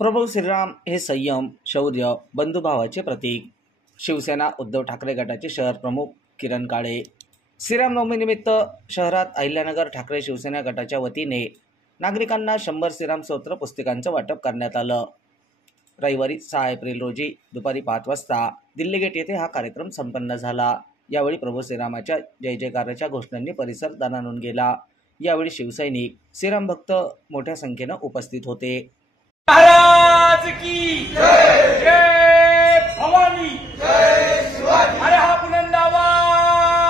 प्रभू श्रीराम हे संयम, शौर्य, बंधुभावाचे प्रतीक. शिवसेना उद्धव ठाकरे गटाचे शहर प्रमुख किरण काळे. श्रीरामनवमीनिमित्त शहरात अहिल्यानगर ठाकरे शिवसेना गटाच्या वतीने नागरिकांना 100 श्रीराम स्तोत्र पुस्तिकांचं वाटप करण्यात आलं. रविवारी 6 एप्रिल रोजी दुपारी 5 वाजता दिल्ली गेट येथे हा कार्यक्रम संपन्न झाला. यावेळी प्रभू श्रीरामाच्या जय जयकाराच्या घोषणांनी परिसर दणाणून गेला. यावेळी शिवसैनिक, श्रीराम भक्त मोठ्या संख्येनं उपस्थित होते. महाराज की जय, जय भवानी, जय शिवाजी. अरे हा बुलंद आवाज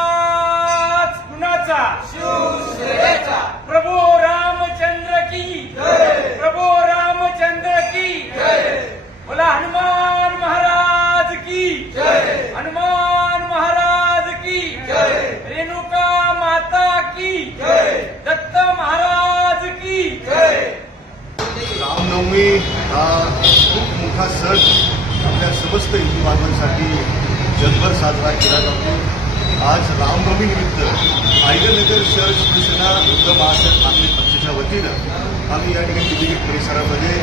कुणाचा? शिवसेनेचा. प्रभू रामचंद्र की जय, प्रभू रामचंद्र की जय. बोला हनुमान महाराज की जय, हनुमान महाराज की जय. रेणुका माता की जय, दत्त महाराज की जय. रामनवमी हा खूप मोठा सण आपल्या समस्त हिंदू बांधवांसाठी जगभर साजरा केला जातो. आज रामनवमी निमित्त अहिल्यानगर शहर शिवसेना उद्धव बाळासाहेब ठाकरे पक्षाच्या वतीनं आम्ही या ठिकाणी दिल्ली गेट परिसरामध्ये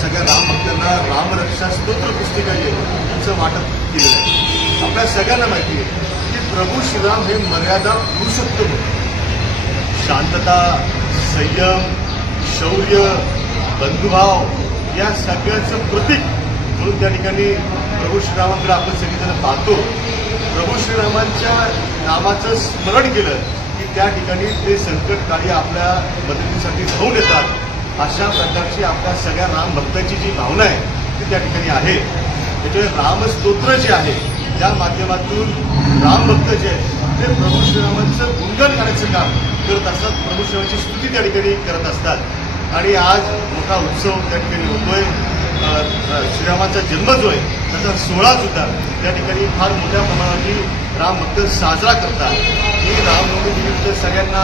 सगळ्या रामभक्तांना रामरक्षा स्तोत्र पुस्तिका यांचं वाटप केलेलं आहे. आपल्या सगळ्यांना माहिती आहे की प्रभू श्रीराम हे मर्यादा पुरुषोत्तम, शांतता, संयम, शौर्य, बंधुभाव या सगळ्याचं प्रतीक म्हणून त्या ठिकाणी प्रभू श्रीरामांकडे आपण सगळेजण पाहतो. प्रभू श्रीरामांच्या नामाचं स्मरण केलं की त्या ठिकाणी ते संकटकाळी आपल्या मदतीसाठी धावून येतात. अशा प्रकारची आपल्या सगळ्या राम भक्तांची जी भावना आहे ती त्या ठिकाणी आहे. त्याच्यामुळे रामस्तोत्र जे आहे त्या माध्यमातून रामभक्त जे आहेत ते प्रभू श्रीरामांचं गुणगान करण्याचं काम करत असतात, प्रभू श्रीरामांची स्तुती त्या ठिकाणी करत असतात. आणि आज मोठा उत्सव त्या ठिकाणी होतोय. श्रीरामाचा जन्म जो आहे त्याचा सोहळा सुद्धा त्या ठिकाणी फार मोठ्या प्रमाणावरती रामभक्त साजरा करतात. मी रामनवमी निमित्त सगळ्यांना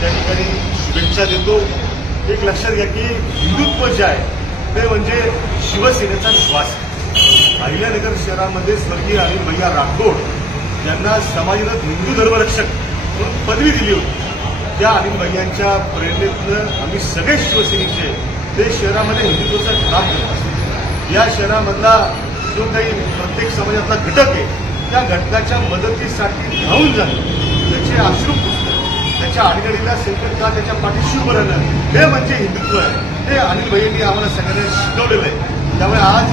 त्या ठिकाणी शुभेच्छा देतो. एक लक्षात घ्या की हिंदुत्व जे आहे ते म्हणजे शिवसेनेचा श्वास. अहिल्यानगर शहरामध्ये स्वर्गीय अनिल भैया राठोड यांना समाजानं हिंदू धर्मरक्षक म्हणून पदवी दिली होती. त्या अनिल भैयांच्या प्रेरणेतनं आम्ही सगळे शिवसैनिक ते शहरामध्ये हिंदुत्वाचं काम करत असतो. या शहरामधला जो काही प्रत्येक समाजातला घटक आहे त्या घटकाच्या मदतीसाठी धावून जाणं, त्याचे अश्रू पुसणं, त्याच्या अडचणीला संकटकाळ त्याच्या पाठीशी उभं राहणं हे म्हणजे हिंदुत्व आहे. ते अनिल भैयांनी आम्हाला सगळ्यांना शिकवलेलं आहे. त्यामुळे आज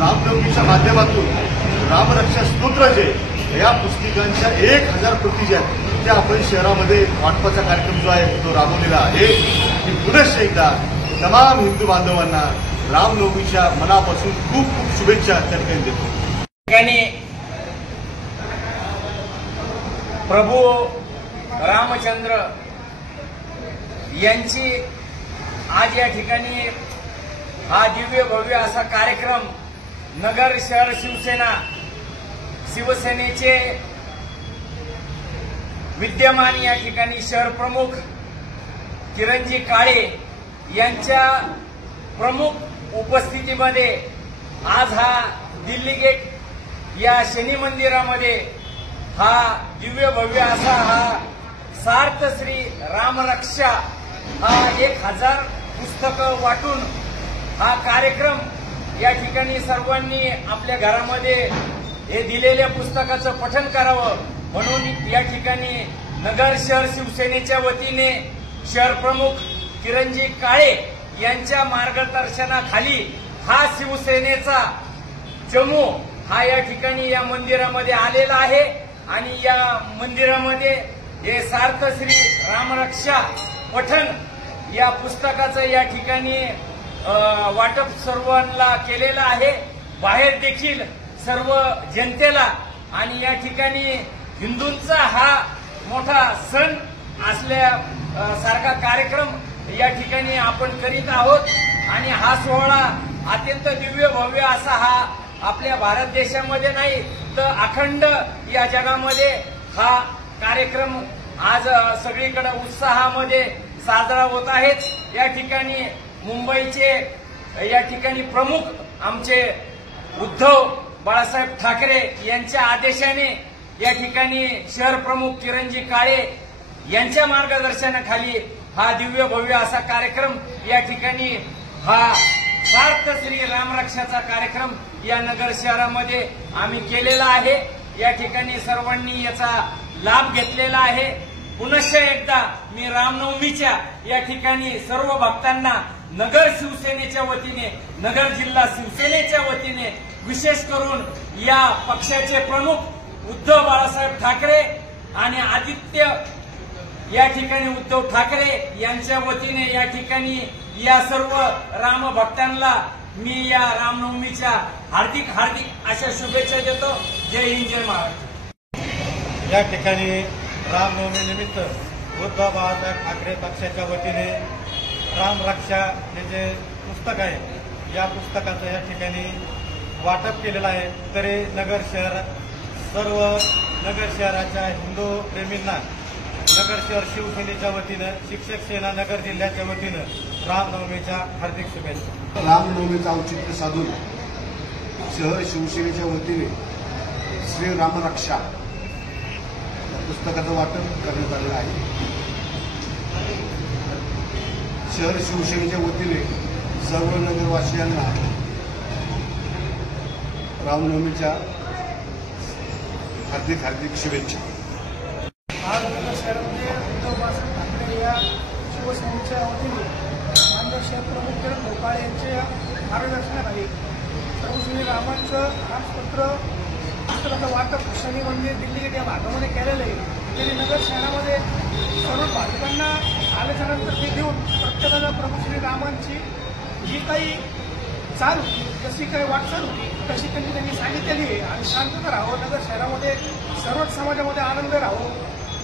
रामनवमीच्या माध्यमातून रामरक्षा स्तोत्र जे या पुस्तिकांच्या 1000 प्रती ज्या आहेत त्या आपण शहरामध्ये वाटपाचा कार्यक्रम जो आहे तो राबवलेला आहे. मी पुनश्च एकदा तमाम हिंदू बांधवांना रामनवमीच्या मनापासून खूप खूप शुभेच्छा त्या ठिकाणी देतो. ठिकाणी प्रभू रामचंद्र यांची आज या ठिकाणी हा दिव्य भव्य असा कार्यक्रम नगर शहर शिवसेनेचे विद्यमान या ठिकाणी शहर प्रमुख किरणजी काळे यांच्या प्रमुख उपस्थितीमध्ये आज हा दिल्ली गेट या शनी मंदिरामध्ये हा दिव्य भव्य असा हा सार्थ श्री रामरक्षा हा 1000 पुस्तकं वाटून हा कार्यक्रम या ठिकाणी सर्वांनी आपल्या घरामध्ये हे दिलेल्या पुस्तकाचं पठण करावं म्हणून या ठिकाणी नगर शहर शिवसेनेच्या वतीने शहर प्रमुख किरणजी काळे यांच्या मार्गदर्शनाखाली हा शिवसेनेचा चमू हा या ठिकाणी या मंदिरामध्ये आलेला आहे. आणि या मंदिरामध्ये हे सार्थ श्री रामरक्षा पठण या पुस्तकाचं या ठिकाणी वाटप सर्वांना केलेलं आहे. बाहेर देखील सर्व जनतेला आणि या ठिकाणी हिंदूंचा हा मोठा सण असल्या सारखा कार्यक्रम या ठिकाणी आपण करीत आहोत. आणि हा सोहळा अत्यंत दिव्य भव्य असा हा आपल्या भारत देशामध्ये नाही तर अखंड या जगामध्ये हा कार्यक्रम आज सगळीकडे उत्साहामध्ये साजरा होत आहे. या ठिकाणी मुंबईचे या ठिकाणी प्रमुख आमचे उद्धव बाळासाहेब ठाकरे यांच्या आदेशाने या ठिकाणी शहर प्रमुख किरणजी काळे यांच्या मार्गदर्शनाखाली हा दिव्य भव्य असा कार्यक्रम या ठिकाणी हा सार्थ श्री रामरक्षाचा कार्यक्रम या नगर शहरामध्ये आम्ही केलेला आहे। या ठिकाणी सर्वांनी याचा लाभ घेतलेला आहे। पुनश्च एकदा मी रामनवमीच्या या ठिकाणी सर्व भक्तांना नगर शिवसेनेच्या वतीने, नगर जिल्हा शिवसेनेच्या वतीने, विशेष करून या पक्षाचे प्रमुख उद्धव बाळासाहेब ठाकरे आणि आदित्य या ठिकाणी उद्धव ठाकरे यांच्या वतीने या ठिकाणी या सर्व राम भक्तांना मी या रामनवमीच्या हार्दिक अशा शुभेच्छा देतो। जय हिंद, जय महाराष्ट्र। या ठिकाणी रामनवमी निमित्त उद्धव बाळासाहेब ठाकरे पक्षाच्या वतीने रामरक्षा हे जे पुस्तक आहे या पुस्तकाचं या ठिकाणी वाटप केलेलं आहे। तरी नगर शहराच्या हिंदू प्रेमींना नगर शहर शिवसेनेच्या वतीनं, शिक्षक सेना नगर जिल्ह्याच्या वतीनं रामनवमीच्या हार्दिक शुभेच्छा। रामनवमीचं औचित्य साधून शहर शिवसेनेच्या वतीने श्री रामरक्षा या पुस्तकाचं वाटप करण्यात आलेलं आहे। शहर शिवसेनेच्या वतीने सर्व नगरवासियांना रामनवमीच्या हार्दिक शुभेच्छा। आज नगर शहरामध्ये उद्धव बाळासाहेब ठाकरे या शिवसेनेच्या वतीने मान्य शहर प्रमुख किरण ढोकाळे यांच्या मार्गदर्शनाखाली सर्व श्री रामांचं रामपत्र पुस्तकाचं वाटप शनी मंदिर दिल्ली गेट या भागामध्ये केलेलं आहे। तरी नगर शहरामध्ये सर्व भाविकांना आल्याच्यानंतर ते देऊन प्रत्येकाला प्रभू श्री रामांची जी काही चाल होती, जशी काही वाटचाल होती तशी त्यांनी सांगितलेली आहे। आणि शांतता राहावं, नगर शहरामध्ये सर्वच समाजामध्ये आनंद राहावं,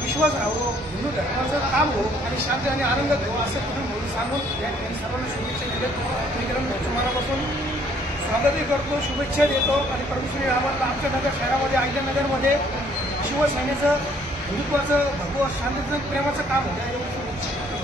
विश्वास राहावं, हिंदू धर्माचं काम हो आणि शांती आणि आनंद हो असं किरण भाऊ सांगून या ठिकाणी सर्वांना शुभेच्छा देतो। मी किरण भाऊचं मनापासून स्वागतही करतो, शुभेच्छा देतो आणि प्रभू श्री रामांना आमच्या नगर शहरामध्ये, अहिल्यानगरमध्ये शिवसेनेचं हिंदुत्वाचं, भगवत शांतीचं, प्रेमाचं काम होतं।